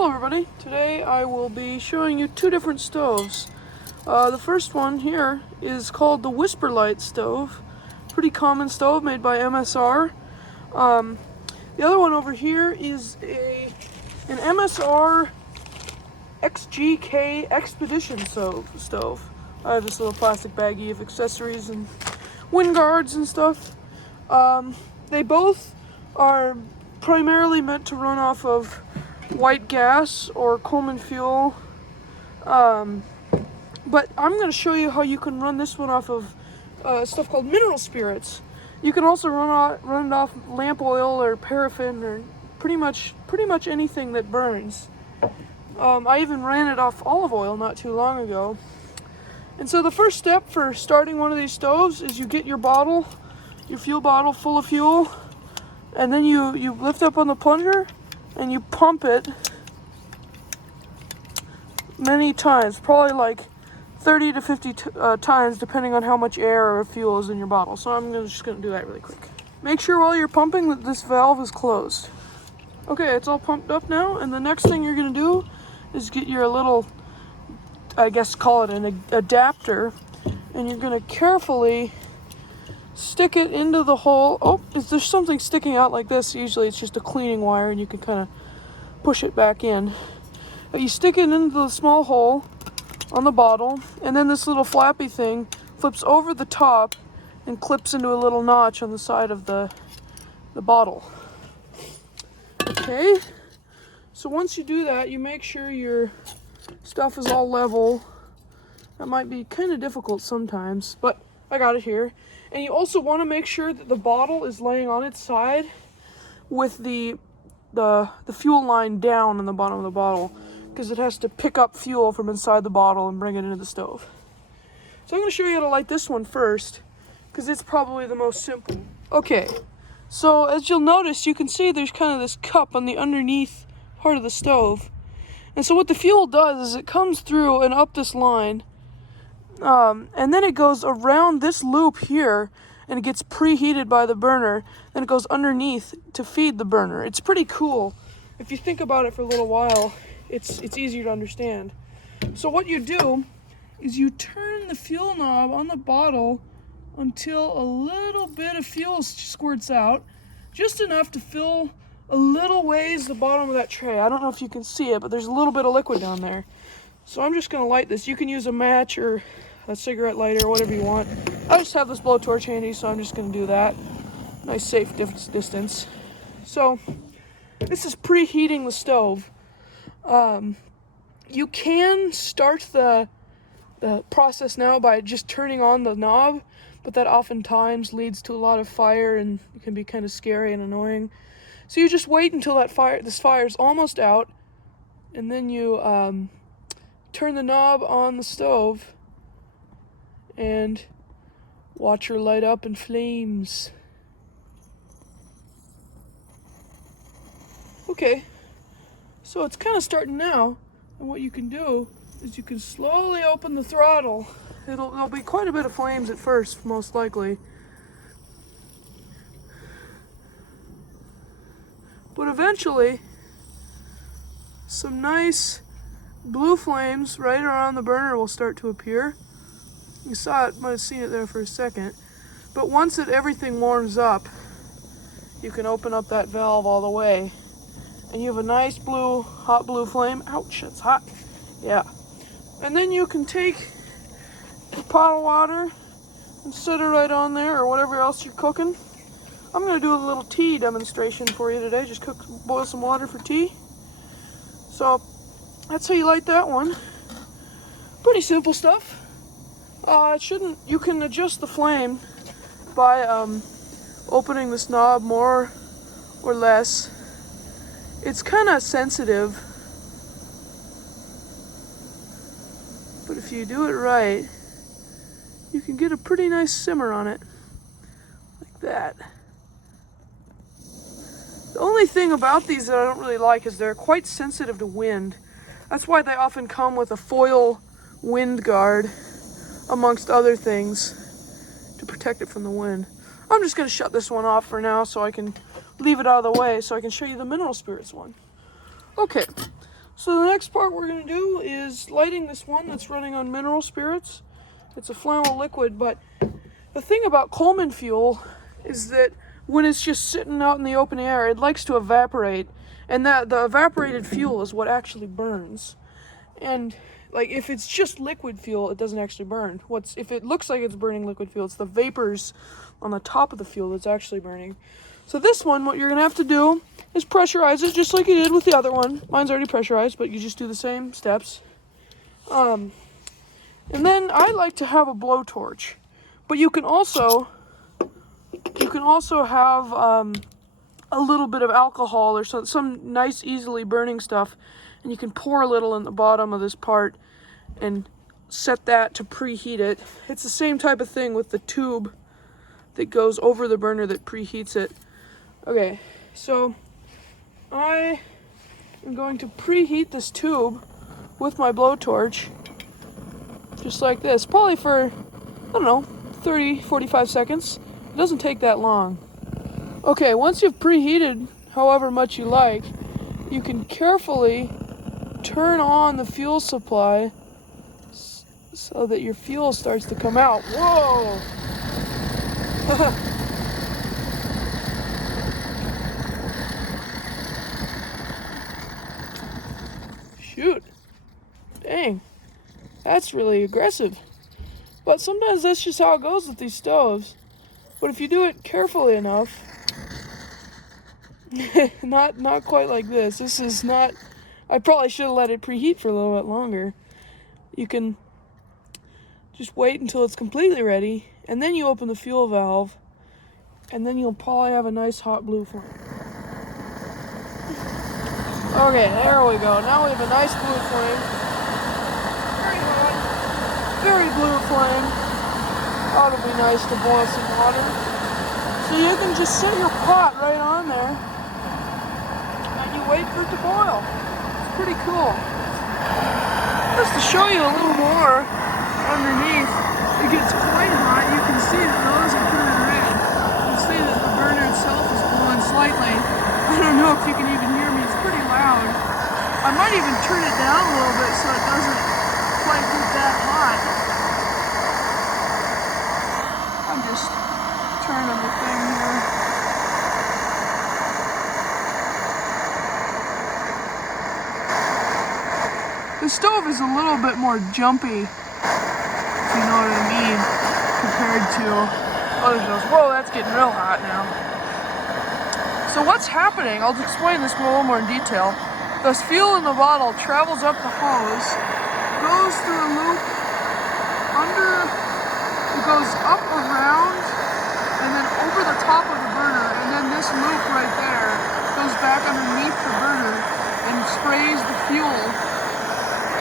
Hello everybody, today I will be showing you two different stoves. The first one here is called the Whisperlite stove. Pretty common stove made by MSR. The other one over here is an MSR XGK Expedition stove. I have this little plastic baggie of accessories and wind guards and stuff. They both are primarily meant to run off of white gas or Coleman fuel, but I'm going to show you how you can run this one off of stuff called mineral spirits. You can also run it off lamp oil or paraffin or pretty much anything that burns. I even ran it off olive oil not too long ago. And so the first step for starting one of these stoves is you get your fuel bottle full of fuel, and then you lift up on the plunger and you pump it many times, probably like 30 to 50 times, depending on how much air or fuel is in your bottle. So I'm just going to do that really quick. Make sure while you're pumping that this valve is closed. Okay, it's all pumped up now, and the next thing you're going to do is get your little, I guess call it an adapter, and you're going to carefully stick it into the hole. Oh, if there's something sticking out like this, usually it's just a cleaning wire and you can kind of push it back in. But you stick it into the small hole on the bottle, and then this little flappy thing flips over the top and clips into a little notch on the side of the bottle. Okay, so once you do that, you make sure your stuff is all level. That might be kind of difficult sometimes, but I got it here. And you also want to make sure that the bottle is laying on its side with the fuel line down on the bottom of the bottle, because it has to pick up fuel from inside the bottle and bring it into the stove. So I'm going to show you how to light this one first, because it's probably the most simple. Okay, so as you'll notice, you can see there's kind of this cup on the underneath part of the stove. And so what the fuel does is it comes through and up this line, and then it goes around this loop here, and it gets preheated by the burner, then it goes underneath to feed the burner. It's pretty cool. If you think about it for a little while, it's easier to understand. So what you do is you turn the fuel knob on the bottle until a little bit of fuel squirts out, just enough to fill a little ways the bottom of that tray. I don't know if you can see it, but there's a little bit of liquid down there. So I'm just going to light this. You can use a match or a cigarette lighter or whatever you want. I just have this blowtorch handy, so I'm just going to do that. Nice safe distance. So this is preheating the stove. You can start the process now by just turning on the knob, but that oftentimes leads to a lot of fire and it can be kind of scary and annoying. So you just wait until this fire is almost out, and then you turn the knob on the stove and watch her light up in flames. Okay, so it's kind of starting now, and what you can do is you can slowly open the throttle. There'll be quite a bit of flames at first, most likely, but eventually some nice blue flames right around the burner will start to appear. You might have seen it there for a second, but once everything warms up, you can open up that valve all the way, and you have a nice hot blue flame. Ouch, it's hot. Yeah. And then you can take a pot of water and set it right on there, or whatever else you're cooking. I'm going to do a little tea demonstration for you today. Just boil some water for tea. So that's how you light that one. Pretty simple stuff. You can adjust the flame by opening this knob more or less. It's kind of sensitive, but if you do it right, you can get a pretty nice simmer on it, like that. The only thing about these that I don't really like is they're quite sensitive to wind. That's why they often come with a foil wind guard, amongst other things, to protect it from the wind. I'm just going to shut this one off for now so I can leave it out of the way so I can show you the mineral spirits one. Okay, So the next part we're going to do is lighting this one that's running on mineral spirits. It's a flammable liquid, but the thing about Coleman fuel is that when it's just sitting out in the open air, it likes to evaporate, and that the evaporated fuel is what actually burns. And like if it's just liquid fuel, it doesn't actually burn. If it looks like it's burning liquid fuel, it's the vapors on the top of the fuel that's actually burning. So this one, what you're gonna have to do is pressurize it just like you did with the other one. Mine's already pressurized, but you just do the same steps. And then I like to have a blowtorch, but you can also have a little bit of alcohol or some nice, easily burning stuff, and you can pour a little in the bottom of this part and set that to preheat it. It's the same type of thing with the tube that goes over the burner that preheats it. Okay, so I am going to preheat this tube with my blowtorch, just like this, probably for, I don't know, 30, 45 seconds. It doesn't take that long. Okay, once you've preheated however much you like, you can carefully turn on the fuel supply so that your fuel starts to come out. Whoa! Shoot. Dang. That's really aggressive. But sometimes that's just how it goes with these stoves. But if you do it carefully enough, not quite like this. This is not, I probably should have let it preheat for a little bit longer. You can just wait until it's completely ready, and then you open the fuel valve, and then you'll probably have a nice hot blue flame. Okay, there we go. Now we have a nice blue flame. Very hot, very blue flame. That would be nice to boil some water. So you can just set your pot right on there, and you wait for it to boil. It's pretty cool. Just to show you a little more underneath, it gets quite hot. You can see that those are turning red. You can see that the burner itself is glowing slightly. I don't know if you can even hear me. It's pretty loud. I might even turn it down a little bit so it doesn't quite get that hot. I'm just turning the thing here. The stove is a little bit more jumpy, if you know what I mean, compared to other stoves. Whoa, that's getting real hot now. So what's happening, I'll explain this a little more in detail. The fuel in the bottle travels up the hose, goes through a loop it goes up around, and then over the top of the burner, and then this loop right there goes back underneath the burner and sprays the fuel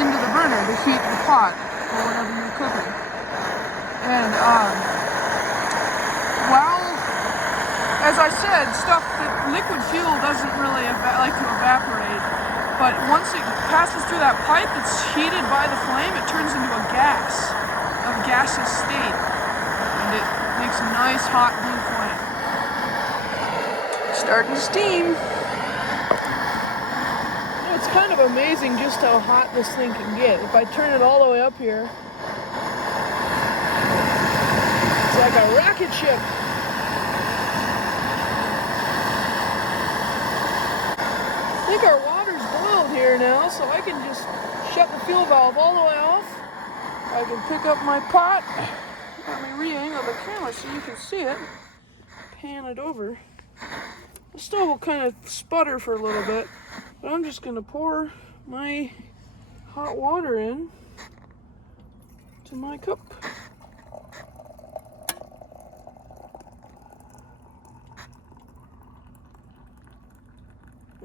into the burner to heat the pot or whatever you're cooking. And as I said, liquid fuel doesn't really like to evaporate, but once it passes through that pipe that's heated by the flame, it turns into a gaseous state, and it makes a nice hot blue flame. Starting to steam. It's kind of amazing just how hot this thing can get. If I turn it all the way up here, it's like a rocket ship. I think our water's boiled here now, so I can just shut the fuel valve all the way off. I can pick up my pot. Let me re-angle the camera so you can see it. Pan it over. The stove will kind of sputter for a little bit, but I'm just going to pour my hot water in to my cup.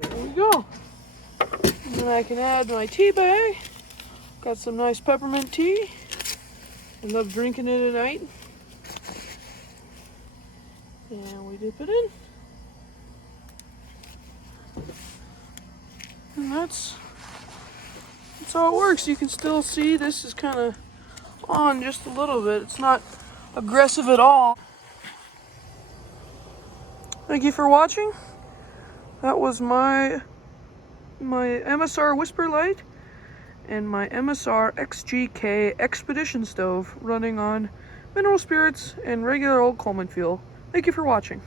There we go. And then I can add my tea bag. Got some nice peppermint tea. I love drinking it at night. And we dip it in. And that's how it works. You can still see this is kind of on just a little bit. It's not aggressive at all. Thank you for watching. That was my my MSR Whisperlite and my MSR XGK Expedition Stove running on mineral spirits and regular old Coleman fuel. Thank you for watching.